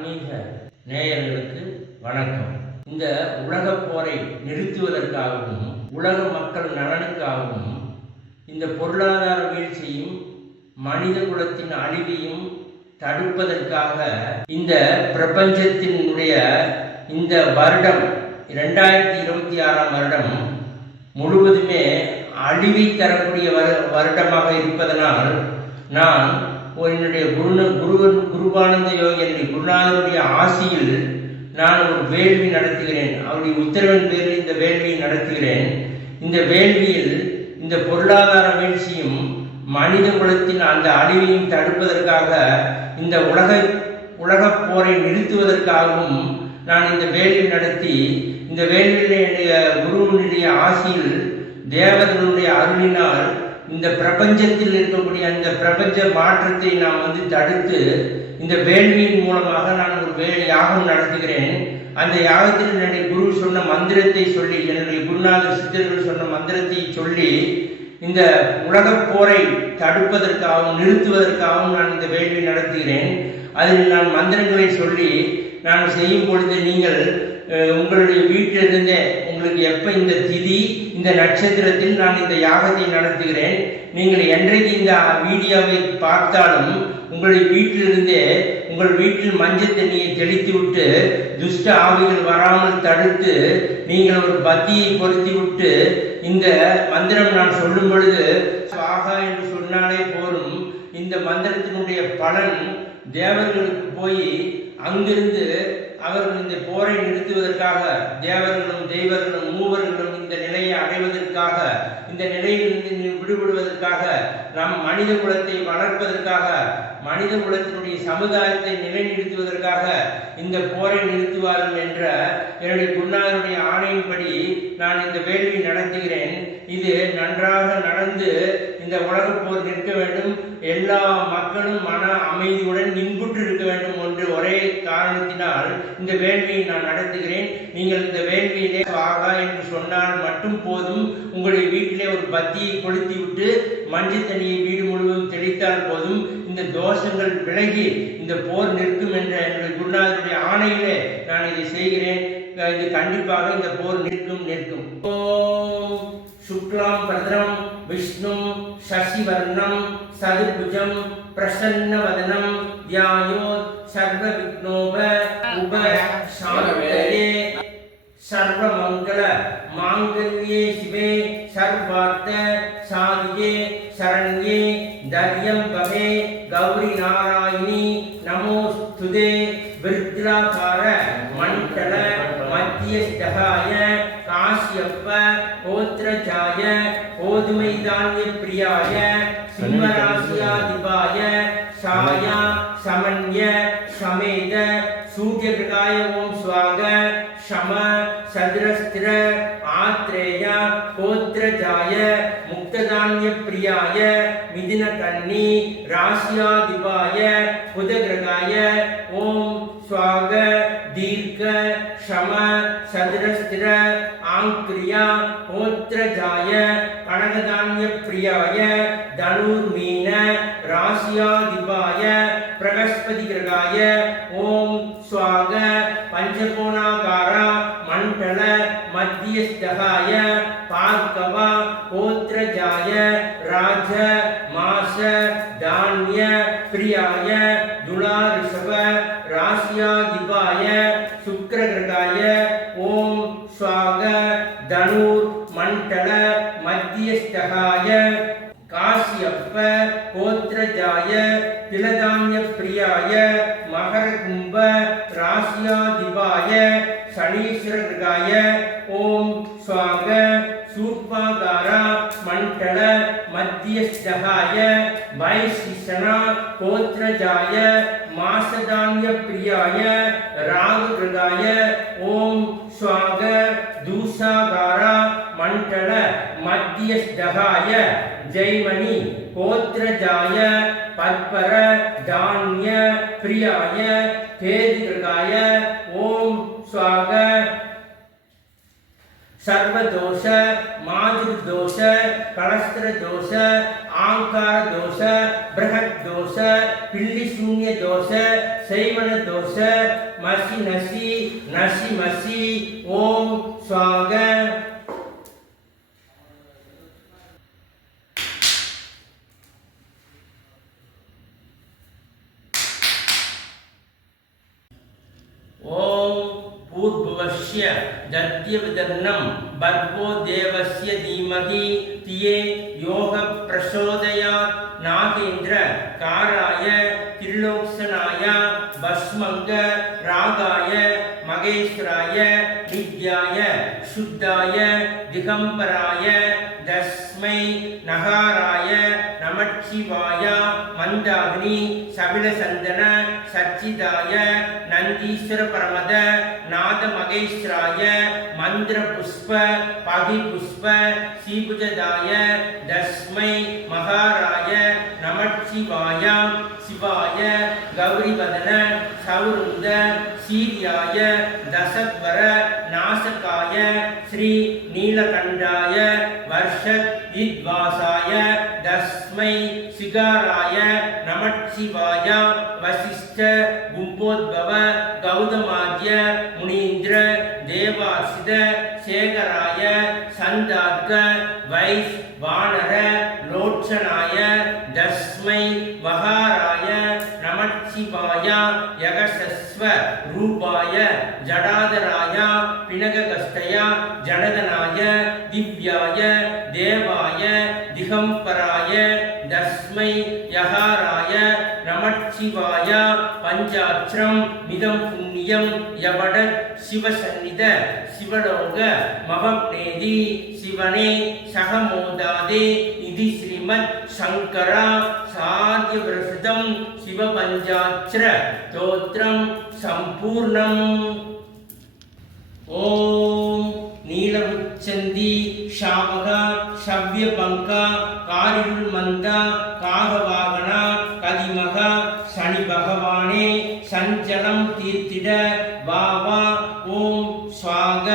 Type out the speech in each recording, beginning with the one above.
ஆன்மீக நேயர்களுக்கு வணக்கம். இந்த உலகப் போரை நிறுத்துவதற்காகவும் உலக மக்கள் நலனுக்காகவும் இந்த பொருளாதார வீழ்ச்சியும் மனித குலத்தின் அழிவையும் தடுப்பதற்காக இந்த பிரபஞ்சத்தினுடைய இந்த வருடம் 2026 வருடம் முழுவதுமே அழிவை தரக்கூடிய வருடமாக இருப்பதனால் நான் என்னுடைய குருவானந்த யோகி குருநாதருடைய ஆசியில் நான் ஒரு வேள்வி நடத்துகிறேன். அவருடைய உத்தரவின் பேரில் இந்த வேள்வியை நடத்துகிறேன். இந்த வேள்வியில் இந்த பொருளாதார வீழ்ச்சியும் மனித குலத்தின் அந்த அழிவையும் தடுப்பதற்காக இந்த உலகப் போரை நிறுத்துவதற்காகவும் நான் இந்த வேள்வி நடத்தி இந்த வேள்வியில் என்னுடைய குருவினுடைய ஆசியில் தேவர்களுடைய அருளினால் இந்த பிரபஞ்சத்தில் இருக்கக்கூடிய அந்த பிரபஞ்ச மாற்றத்தை நாம் தடுத்து இந்த வேள்வியின் மூலமாக நான் ஒரு யாகம் நடத்துகிறேன். அந்த யாகத்தில் என்னுடைய குரு சொன்ன மந்திரத்தை சொல்லி, என்னுடைய குருநாதர் சித்தர்கள் சொன்ன மந்திரத்தை சொல்லி இந்த உலகப் போரை தடுப்பதற்காகவும் நிறுத்துவதற்காகவும் நான் இந்த வேள்வி நடத்துகிறேன். அதில் நான் மந்திரங்களை சொல்லி நான் செய்யும் பொழுது நீங்கள் உங்களுடைய வீட்டிலிருந்தே உங்களுக்கு எப்போ இந்த திதி இந்த நட்சத்திரத்தில் நான் இந்த யாகத்தை நடத்துகிறேன், நீங்கள் என்றைக்கு இந்த வீடியோவை பார்த்தாலும் உங்களுடைய வீட்டிலிருந்தே உங்கள் வீட்டில் மஞ்சள் தண்ணியை தெளித்து விட்டு துஷ்ட ஆவிகள் வராமல் தடுத்து நீங்கள் ஒரு பத்தியை பொருத்தி விட்டு இந்த மந்திரம் நான் சொல்லும் பொழுது சுவாகா என்று சொன்னாலே போதும். இந்த மந்திரத்தினுடைய பலன் தேவர்களுக்கு போய் அங்கிருந்து அவர்கள் இந்த போரை நிறுத்துவதற்காக தேவர்களும் தெய்வர்களும் மூவர்களும் இந்த நிலையை அடைவதற்காக இந்த நிலையிலிருந்து விடுபடுவதற்காக நம் மனித குலத்தை வளர்ப்பதற்காக மனித குலத்தினுடைய சமுதாயத்தை நிலைநிறுத்துவதற்காக இந்த போரை நிறுத்துவார்கள் என்ற என்னுடைய குருநாதருடைய ஆணையின்படி நான் இந்த வேள்வி நடத்துகிறேன். இது நன்றாக நடந்து இந்த உலகப் போர் நிற்க வேண்டும், எல்லா மக்களும் மன அமைதியுடன் இன்புற்று இருக்க வேண்டும் என்று ஒரே காரணத்தினால் இந்த வேள்வியை நான் நடத்துகிறேன். நீங்கள் இந்த வேள்வியிலே ஆகா என்று சொன்னால் மட்டும் போதும். உங்களுடைய வீட்டிலே ஒரு பத்தியை கொளுத்தி விட்டு மஞ்சள் தண்ணியை வீடு முழுவதும் தெளித்தால் போதும். இந்த தோஷங்கள் விலகி இந்த போர் நிற்கும் என்ற என்னுடைய குருநாதருடைய ஆணையிலே நான் இதை செய்கிறேன். இது கண்டிப்பாக இந்த போர் நிற்கும். ஓம் சுக்லாம் பத்ரம் விஷ்ணு சசிவர்ணம் சதுர்புஜம் பிரசன்னவதனம் தியாயோத் சர்வ விக்னோப உப சாந்தயே சர்வமங்கல மாங்கல்யே சிவே சர்வார்த்த சாதியே சரண்யே தர்யம்பகே கௌரி நாராயணி நமோஸ்துதே விருத்ராகார மண்டல மத்தியஸ்தகாய காஷ்யப்ப கோத்ரஜாய கோதுமை தானிய பிரியாய சிம்மராசியாதிபாய சாயா சமன்ய சமேத சூர்யகிருகாய ஓம் ஸ்வாக சம சதுரஸ்திர ஆத்ரேய கோத்ரஜாய முக்ததானிய பிரியாய மிதின கன்னி ராசியாதிபாய புதகிரகாய ஓம் ஸ்வாக தீர்க்க சம சதுரஸ்திர ஆங்கிரியா கோத்ரஜாய கனகதானிய பிரியாய தனுர்மீன ராசியாதிபாய பிரகஸ்பதி கிரகாய ஓம் ஸ்வாக பஞ்சகோணாகார மண்டல மத்தியஸ்தகாய பார்கவ கோத்ரஜாய ராஜ மாச தானிய பிரியாய துலா ரிஷப ராசியாதிபாய சுக்ரகிரகாய ஓம் ஸ்வாக தனுர் மண்டல மத்தியஸ்தகாய காஷ்யப்ப கோத்ரஜாய திலதானிய பிரியாய மகர கும்ப ராசியாதிபாய சனீஸ்வரகிரகாய ஓம் ஸ்வாக சூர்பாகார மண்டல மத்தியஸ்தகாய வைசிஷனா கோத்ரஜாய மாசதானிய பிரியாய ராகுகிரகாய ஓம் ஸ்வாக தூஷாகார மண்டல மத்தியஸ்தகாய ஜெய்மணி கோத்ரஜாய பத்பர தானிய பிரியாய கேதுகிரகாய ஓம் ஸ்வாக சர்வதோஷ மாதிருதோஷ கலஸ்திர தோஷ ஆங்கார தோஷ, பிரகத் தோஷ, பில்லி சூன்ய தோஷ, சைவன தோஷ, மசி நசி, நசி மசி. ஓம் ஸ்வாக. ஓம் பூர்வவஸ்ய தத்யவிதன்னம் பர்கோ தேவஸ்ய தீமஹி தியே யோக பிரசோதயாத். நாகேந்திர காராய திரிலோக்ஷனாய பஸ்மங்க ராகாய மகேஸ்வராய நித்யாய சுத்தாய திகம்பராய தஸ்மை நகாராய நமச்சிவாய மந்தாகினி சபிலசந்தன சச்சிதாய நந்தீஸ்வர பரமத நாத மகேஸ்வராய மந்திர புஷ்ப பகி புஷ்ப சீபுஜதாய தஸ்மை மகாராய நமச்சிவாய சிவாய கௌரிவதன சௌருந்த சீரியாய தசத்வர நாசகாய ஸ்ரீ நீலகண்டாய வர்ஷத் வித்வாசாய தஸ்மை சிகாராய நமச்சிவாய வசிஷ்ட கும்போத்பவ கௌதமாத்ய முனீந்திர தேவாசித சேகராய சந்தார்க்க வைஸ் வானர லோட்சனாய தஸ்மை வகாராய நமச்சிவாய யகசஸ்வ ரூபாய ஜடாதராய பினககஸ்தய ஜனதனாய திவ்யாய தேவாய திகம்பராய தஸ்மை யகாராய நமச்சிவாய பஞ்சாட்சரம் மிதம் புண்ணியம் யவடத் சிவசன்னித சிவலோக மவப்னேதி சிவனே சகமோதாதே இதி ஸ்ரீமத் சங்கரா சாத்ய பிரசுதம் சிவபஞ்சாட்சர தோத்ரம் சம்பூர்ணம். ஓம் நீலமுச்சந்தி ஷாமகா ஷவ்யபங்கா காரிருள் மந்தா காகவாகனா கதிமகா சனி பகவானே சஞ்சலம் தீர்த்திட வாவா. ஓம் ஸ்வாக.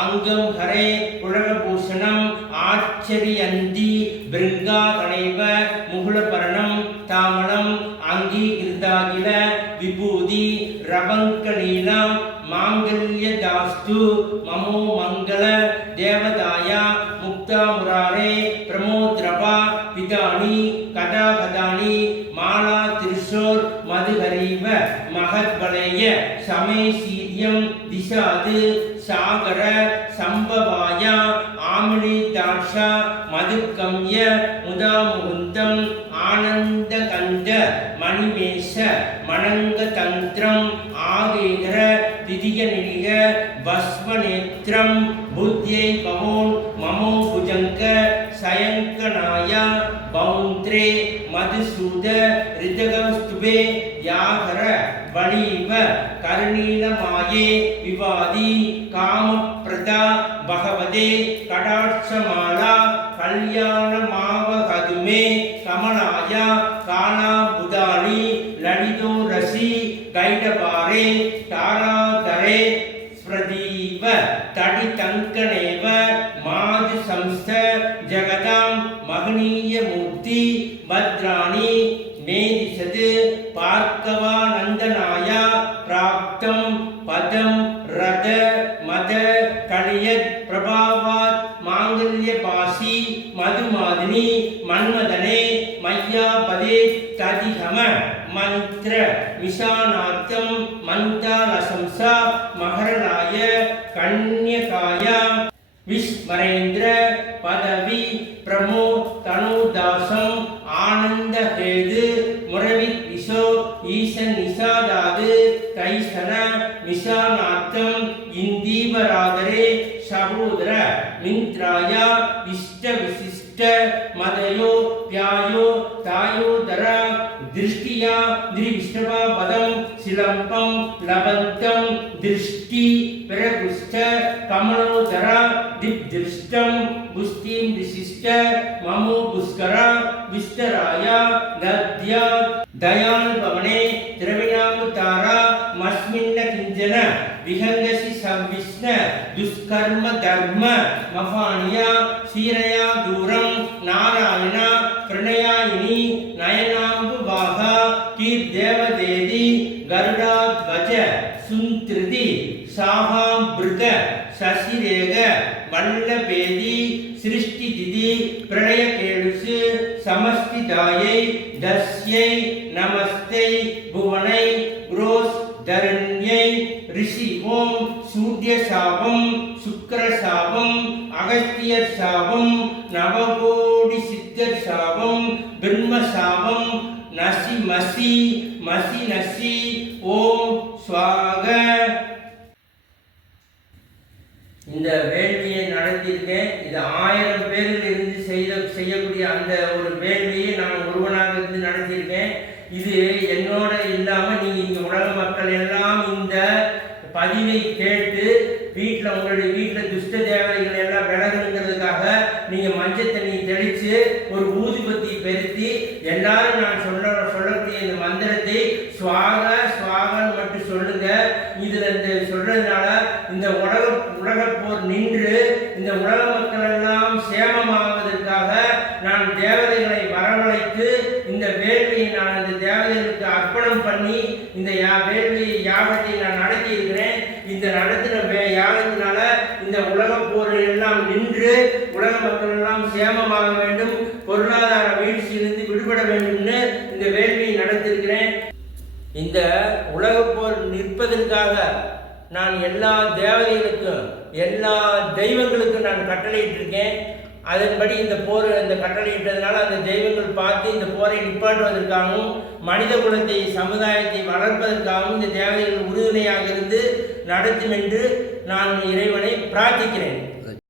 ஆங்கம் ஹரே புழகபூஷணம் ஆச்சரியந்தி பிருங்கா கணேவ முகுளபரணம் தாமணம் அங்கீகிருதாகில விபூதி ரவங்கலீலாம் மாங்கல்யதாஸ்து மமோ மங்கள தேவதாய முக்தா முராரே பிரமோத்ரபா பிதானி கதாகதானி மாலா திரிஷோர் மதுஹரீவ மகத்வலய சமே சீரியம் திசாது சாகர சம்பவாய ஆமினி தாட்சா மதுக்கம்ய முதா முகுந்தம் ஆனந்த கந்த மணிமேஷ மணங்க தந்திரம் ஆகேகர திதிய நிடிக பஸ்மநேத்திரம் புத்தியை பவோன் மமோ புஜங்க சயங்கநாய பௌந்திரே மதுசூத ரிதகஸ்துபே யாகர வலீவ கருணீலமாயே விவாதி காமப்ரதா பகவதே கடாட்சமாலா கல்யாணமாவகதுமே கமலாய காலாபுதானி லலிதோ ரசி கைடபாரே தாராதரே ஸ்ரதீவ தடி தங்கனேவ மாது சம்ஸ்த ஜகதாம் மகனீய மூர்த்தி பத்ராணி மேதிசது பார்க்கவானந்தனாய பிராப்தம் பதம் ரத மத கலியத் பிரபாவாத் மாங்கல்ய பாசி மதுமாதினி மன்மதனே மையாபதே ததிகம மந்திர விஷானார்த்தம் மந்தாலசம்சா மகரலாய கன்யகாய விஸ்மரேந்திர பதவி பிரமோ தனுதாசம் ஆனந்த ஹேது முரவித் விசோ ஈசன் நிசாதாது கைசன விஷானார்த்தம் இந்தீவராதரே சகோதர மிந்த்ராய விஷ்ட விசிஷ்ட மதயோ பியாயோ தாயோதர திருஷ்டியா திரிவிஷ்ணவா பதம் சிலம்பம் லபந்தம் திருஷ்டி பிரகுஷ்ட கமலோதர திப்திருஷ்டம் புஷ்டிம் விசிஷ்ட மமோ புஷ்கர விஸ்தராய நத்யா தயானுபவனே திரவிணாமுதாரா மஸ்மின்ன கிஞ்சன விஹங்கசி சவ்விஷ்ண துஷ்கர்ம தர்ம மஃபானியா சீரயா தூரம் நாராயண பிரணயாயினி நயனாம்பு வாகா கீர்தேவதேதி கருடாத்வஜ சுந்திருதி சாகாம்பிருத சசிரேக வல்லபேதி சிருஷ்டி திதி பிரளய கேளுசு சமஸ்திதாயை தஸ்யை நமஸ்தை புவனை குரோஸ் தரண்யை ரிஷி ஓம் சூரிய சாபம் சுக்கர சாபம் அகஸ்தியர் சாபம் நவகோடி சித்தர் சாபம் பிரம்ம சாபம் நசி மசி மசி நசி ஓம் ஸ்வாக. இந்த வேள்வியை நடத்தியிருக்கேன். இது 1000 பேரில் இருந்து செய்யக்கூடிய அந்த ஒரு வேள்வியை நான் ஒருவனாக இருந்து நடத்தியிருக்கேன். இது என்னோட இல்லாமல் நீங்கள் இங்கே உலக மக்கள் எல்லாம் இந்த பதிவை கேட்டு வீட்டில் உங்களுடைய வீட்டில் துஷ்ட தேவதைகள் எல்லாம் விலகுங்கிறதுக்காக நீங்கள் மஞ்சள் தண்ணி தெளித்து ஒரு ஊதுபத்தி பெருத்தி எல்லாரும் நான் சொல்லக்கூடிய இந்த மந்திரத்தை ஸ்வாக ஸ்வாகன்னு மட்டும் சொல்லுங்க. இதில் இந்த சொல்றதுனால இந்த உலக போர் நின்று இந்த உலக மக்கள் எல்லாம் சேமமாவதற்காக நான் தேவதைகளை வரவழைத்து இந்த வேள்வியை நான் இந்த தேவதைகளுக்கு அர்ப்பணம் பண்ணி இந்த வேள்வியை யாகத்தை நான் நடத்தி இருக்கிறேன். இந்த நடத்தின யாகத்தினால இந்த உலக போர் எல்லாம் நின்று உலக மக்கள் எல்லாம் சேமமாக வேண்டும், பொருளாதார வீழ்ச்சியிலிருந்து விடுபட வேண்டும்னு இந்த வேள்வியை நடத்தியிருக்கிறேன். இந்த உலக போர் நிற்பதற்காக நான் எல்லா தேவதைகளுக்கும் எல்லா தெய்வங்களுக்கும் நான் கட்டளையிட்டிருக்கேன். அதன்படி இந்த கட்டளையிட்டதுனால அந்த தெய்வங்கள் பார்த்து இந்த போரை நிப்பாட்டுவதற்காகவும் மனித குலத்தை சமுதாயத்தை வளர்ப்பதற்காகவும் இந்த தேவதைகள் உறுதுணையாக இருந்து நடத்தும் என்று நான் இறைவனை பிரார்த்திக்கிறேன்.